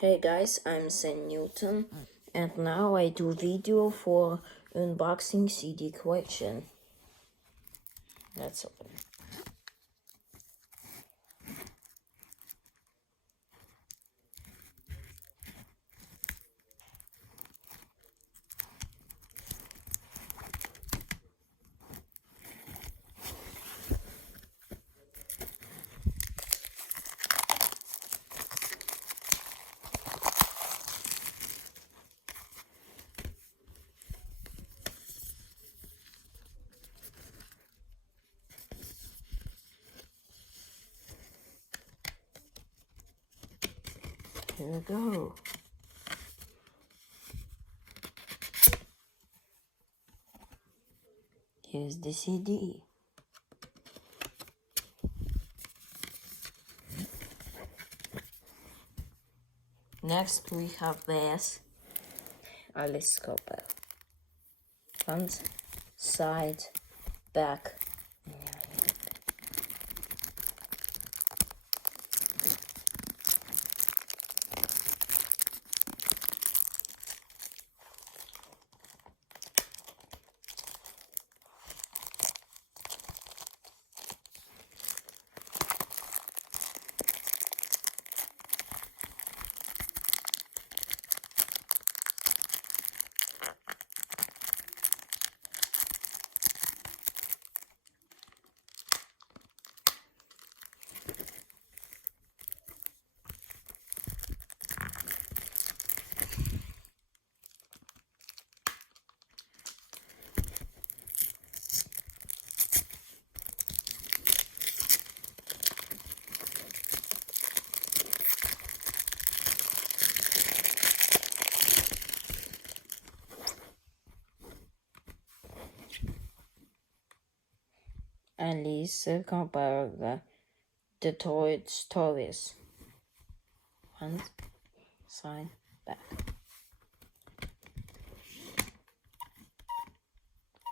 Hey guys, I'm Sam Newton, and now I do video for unboxing CD collection. Let's open. Here we go. Here's the CD. Next we have this Alice Cooper. Front, side, back. Alice Cooper, the Toy Stories. Front, side, back.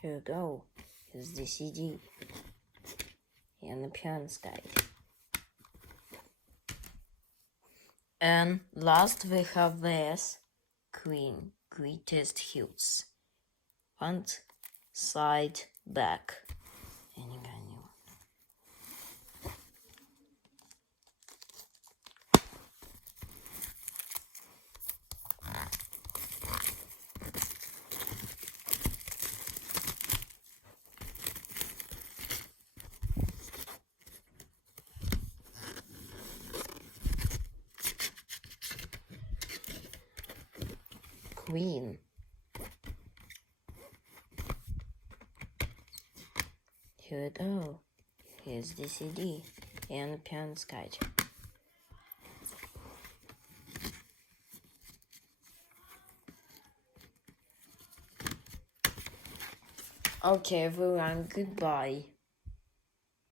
Here we go. Here's the CD and the parent's guide. And last we have this Queen Greatest Hits. Front, side, back. Any kind you want. Queen. Here we go. Here's the CD and the parent's guide. Okay everyone, goodbye.